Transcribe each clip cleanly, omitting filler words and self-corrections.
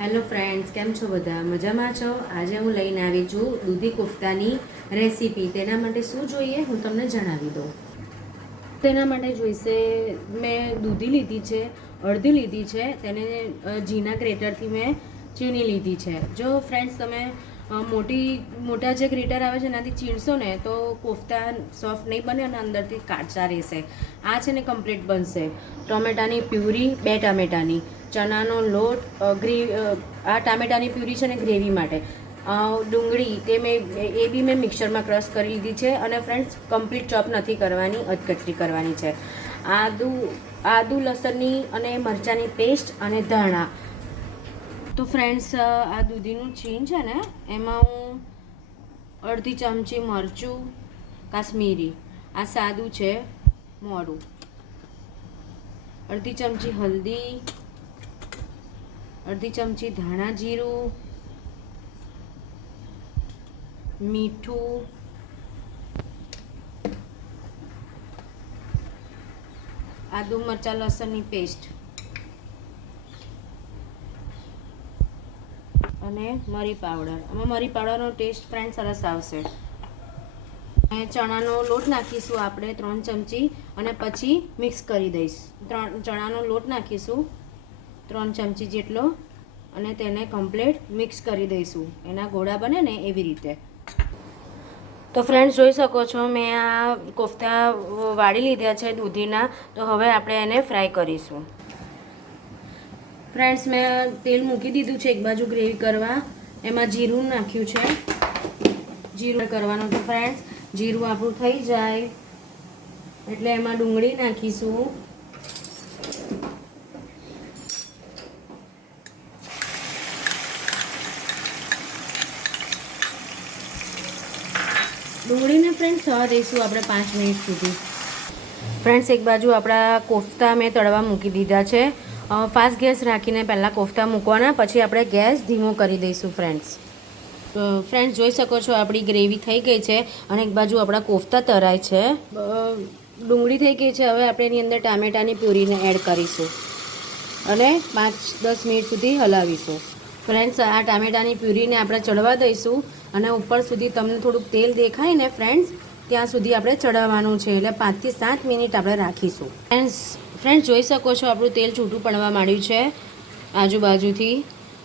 Hello friends, કેમ છો બધા? મજામાં છો? આજે હું લઈને આવી છું દૂધી કોફતાની રેસીપી. તેના માટે શું જોઈએ હું તમને જણાવી દઉં. તેના માટે જોઈશે, મેં દૂધી લીધી છે, અડધી લીધી છે. તેને ઝીણા ગ્રેટરથી મેં ચીણી લીધી છે. જો ફ્રેન્ડ્સ તમે મોટા જે ગ્રેટર આવે છે એનાથી ચીણશો ને તો કોફતા સોફ્ટ નહીં બને અને અંદરથી કાચા રહેશે. આ છે ને કમ્પ્લીટ બનશે. ટોમેટાની પ્યુરી, 2 ટામેટાની, ચણાનો લોટ, આ ટામેટાની પ્યુરી છે ને ગ્રેવી માટે, ડુંગળી એ બી મેં મિક્સરમાં ક્રશ કરી લીધી છે. અને ફ્રેન્ડ્સ કમ્પ્લીટ ચોપ નથી કરવાની, અધકચરી કરવાની છે. આદુ લસણની અને મરચાંની પેસ્ટ અને ધાણા. તો ફ્રેન્ડ્સ, આ દૂધીનું છીણ છે ને એમાં હું અડધી ચમચી મરચું કાશ્મીરી, આ સાદું છે મોરું, અડધી ચમચી હલ્દી, અડધી ચમચી ધાણા જીરું, મીઠું, આદુ મરચાં લસણની પેસ્ટ અને મરી પાવડર. આમાં મરી પાવડરનો ટેસ્ટ ફ્રેન્ડ સરસ આવશે. અને ચણાનો લોટ નાખીશું આપણે 3 ચમચી અને પછી મિક્સ કરી દઈશ. ચણાનો લોટ નાખીશું 3 ચમચી જેટલો અને તેને કમ્પ્લીટ મિક્સ કરી દઈશું. એના ગોળા બને ને એવી રીતે. તો ફ્રેન્ડ્સ, જોઈ શકો છો મેં આ કોફતા વાળી લીધા છે દૂધીના. તો હવે આપણે એને ફ્રાય કરીશું. ફ્રેન્ડ્સ, મેં તેલ મૂકી દીધું છે એક બાજુ ગ્રેવી કરવા. એમાં જીરું નાખ્યું છે. જીરું કરવાનું છે ફ્રેન્ડ્સ. જીરું આપણું થઈ જાય એટલે એમાં ડુંગળી નાખીશું. ડુંગળીને ફ્રેન્ડ્સ થવા દઈશું આપણે 5 મિનિટ સુધી. ફ્રેન્ડ્સ, એક બાજુ આપણા કોફતા મેં તળવા મૂકી દીધા છે. ફાસ્ટ ગેસ રાખીને પહેલાં કોફતા મૂકવાના, પછી આપણે ગેસ ધીમો કરી દઈશું ફ્રેન્ડ્સ. તો ફ્રેન્ડ્સ, જોઈ શકો છો આપણી ગ્રેવી થઈ ગઈ છે અને એક બાજુ આપણા કોફતા તરાય છે. ડુંગળી થઈ ગઈ છે. હવે આપણે એની અંદર ટામેટાની પ્યુરીને એડ કરીશું અને 5-10 મિનિટ સુધી હલાવીશું. ફ્રેન્ડ્સ, આ ટામેટાની પ્યુરીને આપણે ચડવા દઈશું અને ઉપર સુધી તમને થોડુંક તેલ દેખાય ને ફ્રેન્ડ્સ ત્યાં સુધી આપણે ચડાવવાનું છે. એટલે 5 થી 7 મિનિટ આપણે રાખીશું. ફ્રેન્ડ્સ, જોઈ શકો છો આપણું તેલ છૂટું પડવા માંડ્યું છે આજુબાજુથી.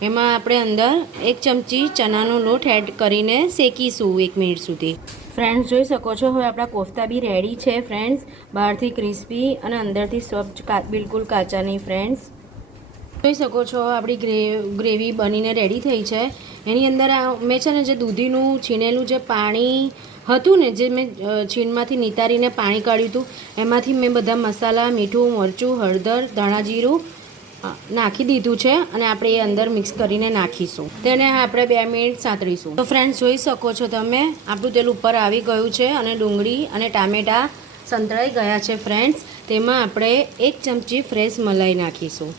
એમાં આપણે અંદર 1 ચમચી ચણાનો લોટ એડ કરીને શેકીશું 1 મિનિટ સુધી. ફ્રેન્ડ્સ, જોઈ શકો છો હવે આપણા કોફતા બી રેડી છે ફ્રેન્ડ્સ. બહારથી ક્રિસ્પી અને અંદરથી સોફ્ટ, બિલકુલ કાચા નહીં. ફ્રેન્ડ્સ, જોઈ શકો છો આપણી ગ્રેવી બનીને રેડી થઈ છે. એની અંદર મેં છે ને જે દૂધીનું છીણેલું જે પાણી હતું ને, જે મેં છીણમાંથી નિતારીને પાણી કાઢ્યું હતું, એમાંથી મેં બધા મસાલા, મીઠું, મરચું, હળદર, ધાણા જીરું નાખી દીધું છે અને આપણે એ અંદર મિક્સ કરીને નાખીશું. તેને આપણે 2 મિનિટ સાંતળીશું. તો ફ્રેન્ડ્સ, જોઈ શકો છો તમે આપણું તેલ ઉપર આવી ગયું છે અને ડુંગળી અને ટામેટાં સંતળાઈ ગયા છે. ફ્રેન્ડ્સ, તેમાં આપણે 1 ચમચી ફ્રેશ મલાઈ નાખીશું.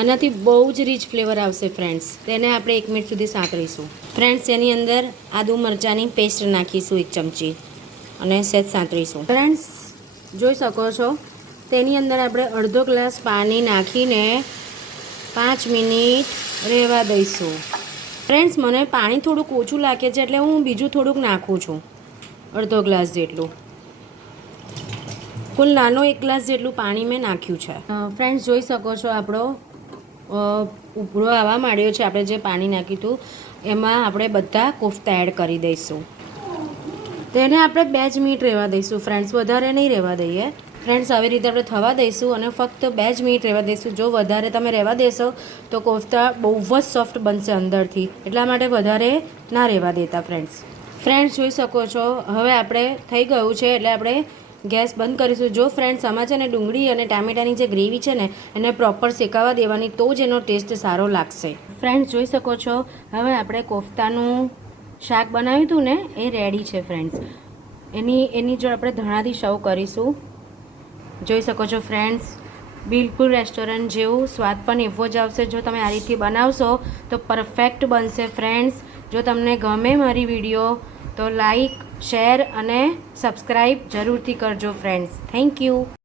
આનાથી બહુ જ રીચ ફ્લેવર આવશે ફ્રેન્ડ્સ. તેને આપણે 1 મિનિટ સુધી સાંતળીશું. ફ્રેન્ડ્સ, એની અંદર આદુ મરચાંની પેસ્ટ નાખીશું 1 ચમચી અને સહેજ સાંતળીશું. ફ્રેન્ડ્સ, જોઈ શકો છો તેની અંદર આપણે અડધો ગ્લાસ પાણી નાખીને 5 મિનિટ રહેવા દઈશું. ફ્રેન્ડ્સ, મને પાણી થોડુંક ઓછું લાગે છે એટલે હું બીજું થોડુંક નાખું છું, અડધો ગ્લાસ જેટલું. કુલ નાનો 1 ગ્લાસ જેટલું પાણી મેં નાખ્યું છે. ફ્રેન્ડ્સ, જોઈ શકો છો આપણો ઉભરો આવવા માંડ્યો છે. આપણે જે પાણી નાખ્યું હતું એમાં આપણે બધા કોફતા એડ કરી દઈશું. તેને આપણે 2 જ મિનિટ રહેવા દઈશું ફ્રેન્ડ્સ, વધારે નહીં રહેવા દઈએ. ફ્રેન્ડ્સ, આવી રીતે આપણે થવા દઈશું અને ફક્ત 2 જ મિનિટ રહેવા દઈશું. જો વધારે તમે રહેવા દેશો તો કોફતા બહુ જ સોફ્ટ બનશે અંદરથી, એટલા માટે વધારે ના રહેવા દેતા. ફ્રેન્ડ્સ, જોઈ શકો છો હવે આપણે થઈ ગયું છે એટલે આપણે ગેસ બંધ કરીશું. જો ફ્રેન્ડ્સ, આમાં છે ને ડુંગળી અને ટામેટાની જે ગ્રેવી છે ને એને પ્રોપર શેકાવા દેવાની, તો જ એનો ટેસ્ટ સારો લાગશે. ફ્રેન્ડ્સ, જોઈ શકો છો હવે આપણે કોફતાનું શાક બનાવ્યું હતું ને એ રેડી છે ફ્રેન્ડ્સ. એની જો આપણે ધાણાથી સર્વ કરીશું. જોઈ શકો છો ફ્રેન્ડ્સ, બિલકુલ રેસ્ટોરન્ટ જેવું સ્વાદ પણ એવો જ આવશે. જો તમે આ રીતથી બનાવશો તો પરફેક્ટ બનશે. ફ્રેન્ડ્સ, જો તમને ગમે મારી વિડીયો તો લાઈક, શેર અને સબસ્ક્રાઈબ જરૂરથી કરજો ફ્રેન્ડ્સ. Thank you.